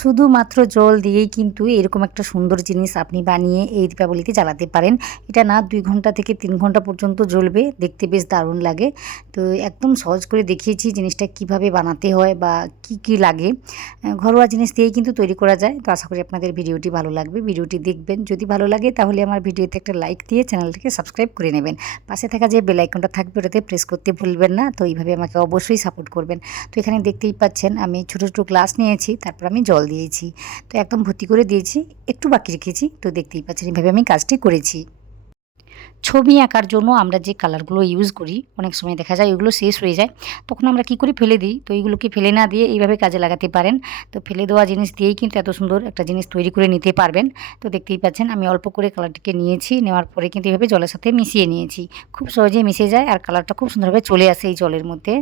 শুধুমাত্র জল দিয়েই কিন্তু এরকম একটা সুন্দর জিনিস আপনি বানিয়ে এই দীপাবলিতে জ্বালাতে পারেন। এটা না দুই ঘণ্টা থেকে তিন ঘণ্টা পর্যন্ত জ্বলবে, দেখতে বেশ দারুণ লাগে। তো একদম সহজ করে দেখিয়েছি জিনিসটা কীভাবে বানাতে হয় বা কি কি লাগে। ঘরোয়া জিনিস দিয়েই কিন্তু তৈরি করা যায়। তো আশা করি আপনাদের ভিডিওটি ভালো লাগবে। ভিডিওটি দেখবেন। যদি ভালো লাগে তাহলে আমার ভিডিওতে একটা লাইক দিয়ে চ্যানেলটিকে সাবস্ক্রাইব করে নেবেন। পাশে থাকা যে বেল আইকনটা থাকবে ওটাতে প্রেস করতে ভুলবেন না। তো এইভাবে আমাকে অবশ্যই সাপোর্ট করবেন। তো এখানে দেখতেই পাচ্ছেন আমি ছোটো ছোটো গ্লাস নিয়েছি, তারপর আমি জল দিয়েছি। তো একদম ভর্তি করে দিয়েছি, একটু বাকি রেখেছি। তো দেখতেই পাচ্ছেন এইভাবে আমি কাজটি করেছি। ছবি আঁকার জন্য আমরা যে কালারগুলো ইউজ করি, অনেক সময় দেখা যায় এগুলো শেষ হয়ে যায়। তখন আমরা কি করি ফেলে দিই? তো এইগুলোকে ফেলে না দিয়ে এইভাবে কাজে লাগাতে পারেন। তো ফেলে দেওয়া জিনিস দিয়েই কিন্তু এত সুন্দর একটা জিনিস তৈরি করে নিতে পারবেন। তো দেখতেই পাচ্ছেন, আমি অল্প করে কালারটিকে নিয়েছি, নেওয়ার পরে কিন্তু এভাবে জলের সাথে মিশিয়ে নিয়েছি। খুব সহজেই মিশে যায় আর কালারটা খুব সুন্দরভাবে চলে আসে এই জলের মধ্যে।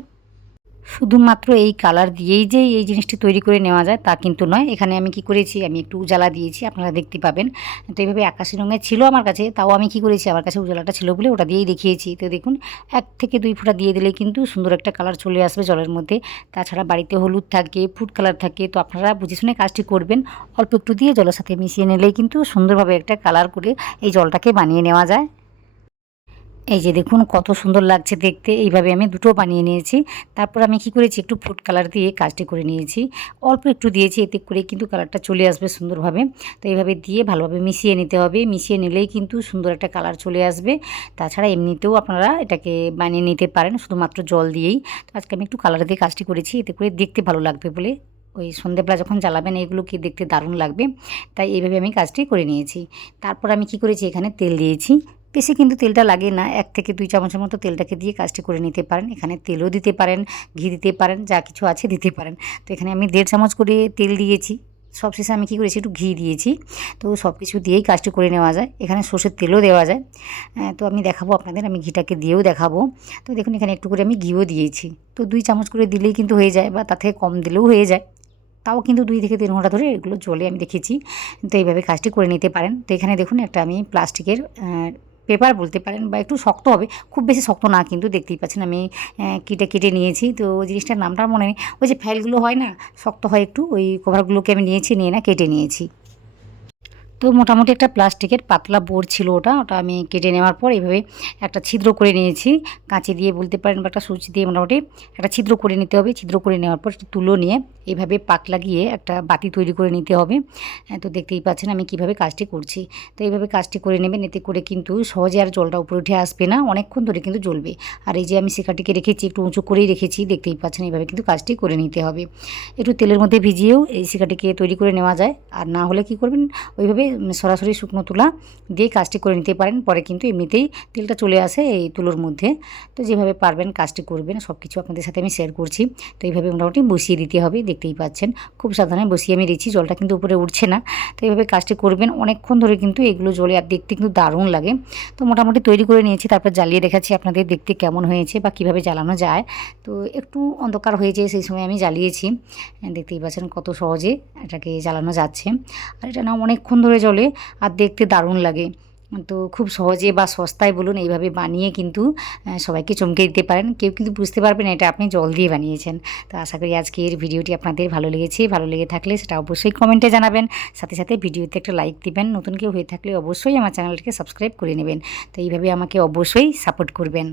শুধুমাত্র এই কালার দিয়েই যে এই জিনিসটি তৈরি করে নেওয়া যায় তা কিন্তু নয়। এখানে আমি কি করেছি? আমি একটু উজালা দিয়েছি, আপনারা দেখতে পাবেন। তো এইভাবে আকাশি রঙের ছিল আমার কাছে, তাও আমি কি করেছি? আমার কাছে উজালাটা ছিল বলে ওটা দিয়েই দেখিয়েছি। তো দেখুন, এক থেকে দুই ফোঁটা দিয়ে দিলে কিন্তু সুন্দর একটা কালার চলে আসবে জলের মধ্যে। তাছাড়া বাড়িতে হলুদ থাকে ফুড কালার থাকে, তো আপনারা বুঝে শুনে কাজটি করবেন। অল্প একটু দিয়ে জলের সাথে মিশিয়ে নিলেই কিন্তু সুন্দরভাবে একটা কালার করে এই জলটাকে বানিয়ে নেওয়া যায়। এই যে দেখুন, কত সুন্দর লাগছে দেখতে। এইভাবে আমি দুটো বানিয়ে নিয়েছি। তারপর আমি কি করেছি, একটু ফুড কালার দিয়ে কাজটি করে নিয়েছি। অল্প একটু দিয়েছি, এতে করে কিন্তু কালারটা চলে আসবে সুন্দরভাবে। তো এইভাবে দিয়ে ভালোভাবে মিশিয়ে নিতে হবে। মিশিয়ে নিলেই কিন্তু সুন্দর একটা কালার চলে আসবে। তাছাড়া এমনিতেও আপনারা এটাকে বানিয়ে নিতে পারেন, শুধুমাত্র জল দিয়েই। তো আজকে আমি একটু কালার দিয়ে কাজটি করেছি, এতে করে দেখতে ভালো লাগবে বলে। ওই সন্ধেবেলা যখন জ্বালাবেন এইগুলো কি দেখতে দারুণ লাগবে। তাই এইভাবে আমি কাজটি করে নিয়েছি। তারপর আমি কি করেছি, এখানে তেল দিয়েছি। বেশি কিন্তু তেলটা লাগে না। এক থেকে দুই চামচের মতো তেলটাকে দিয়ে কাজটি করে নিতে পারেন। এখানে তেলও দিতে পারেন, ঘি দিতে পারেন, যা কিছু আছে দিতে পারেন। তো এখানে আমি দেড় চামচ করে তেল দিয়েছি। সব শেষে আমি কী করেছি, একটু ঘি দিয়েছি। তো সব কিছু দিয়েই কাজটি করে নেওয়া যায়। এখানে সর্ষের তেলও দেওয়া যায়। তো আমি দেখাবো আপনাদের, আমি ঘিটাকে দিয়েও দেখাবো। তো দেখুন, এখানে একটু করে আমি ঘিও দিয়েছি। তো দুই চামচ করে দিলেই কিন্তু হয়ে যায় বা তার থেকে কম দিলেও হয়ে যায়। তাও কিন্তু দুই থেকে তিন ঘণ্টা ধরে এগুলো জলে আমি দেখেছি। তো এইভাবে কাজটি করে নিতে পারেন। তো এখানে দেখুন, একটা আমি প্লাস্টিকের পেপার বলতে পারেন বা একটু শক্ত হবে, খুব বেশি শক্ত না কিন্তু দেখতেই পাচ্ছেন আমি কেটে কেটে নিয়েছি। তো ওই জিনিসটার নামটা মনে নেই। ওই যে ফাইলগুলো হয় না, শক্ত হয় একটু, ওই কভারগুলোকে আমি নিয়েছি, নিয়ে না কেটে নিয়েছি। তো মোটামুটি একটা প্লাস্টিকের পাতলা বোর্ড ছিল ওটা ওটা আমি কেটে নেওয়ার পর এইভাবে একটা ছিদ্র করে নিয়েছি। কাঁচি দিয়ে বলতে পারেন বা একটা সুচ দিয়ে মোটামুটি একটা ছিদ্র করে নিতে হবে। ছিদ্র করে নেওয়ার পর তুলো নিয়ে এইভাবে পাক লাগিয়ে একটা বাতি তৈরি করে নিতে হবে। হ্যাঁ, তো দেখতেই পাচ্ছেন আমি কীভাবে কাজটি করছি। তো এইভাবে কাজটি করে নেবেন এতে করে কিন্তু সহজে আর জলটা উপরে উঠে আসবে না অনেকক্ষণ ধরে কিন্তু জ্বলবে। আর এই যে আমি শিকাটিকে রেখেছি একটু উঁচু করেই রেখেছি দেখতেই পাচ্ছেন এইভাবে কিন্তু কাজটি করে নিতে হবে। একটু তেলের মধ্যে ভিজিয়েও এই শিকাটিকে তৈরি করে নেওয়া যায়। আর না হলে কি করবেন? ওইভাবে সরাসরি শুকনো তুলা দিয়ে কাজটি করে নিতে পারেন। পরে কিন্তু এমনিতেই তেলটা চলে আসে এই তুলোর মধ্যে। তো যেভাবে পারবেন কাজটি করবেন সব কিছু আপনাদের সাথে আমি শেয়ার করছি। তো এইভাবে মোটামুটি বসিয়ে দিতে হবে, দেখতেই পাচ্ছেন। খুব সাবধানে বসিয়ে আমি দিচ্ছি, জলটা কিন্তু উপরে উঠছে না। তো এইভাবে কাজটি করবেন, অনেকক্ষণ ধরে কিন্তু এগুলো জলে আর দেখতে কিন্তু দারুণ লাগে। তো মোটামুটি তৈরি করে নিয়েছি, তারপর জ্বালিয়ে দেখাচ্ছি আপনাদের দেখতে কেমন হয়েছে বা কীভাবে জ্বালানো যায়। তো একটু অন্ধকার হয়েছে সেই সময় আমি জ্বালিয়েছি। দেখতেই পাচ্ছেন কত সহজে এটাকে জ্বালানো যাচ্ছে। আর এটা না অনেকক্ষণ ধরে জলে আর দেখতে দারুণ লাগে। তো খুব সহজে বা সস্তায় বলুন এইভাবে বানিয়ে কিন্তু সবাইকে চমকে দিতে পারেন। কেউ কিন্তু বুঝতে পারবেন এটা আপনি জল দিয়ে বানিয়েছেন। তো আশা করি আজকের ভিডিওটি আপনাদের ভালো লেগেছে। ভালো লেগে থাকলে সেটা অবশ্যই কমেন্টে জানাবেন। সাথে সাথে ভিডিওতে একটা লাইক দিবেন। নতুন কেউ হয়ে থাকলে অবশ্যই আমার চ্যানেলটিকে সাবস্ক্রাইব করে নেবেন। তো এইভাবে আমাকে অবশ্যই সাপোর্ট করবেন।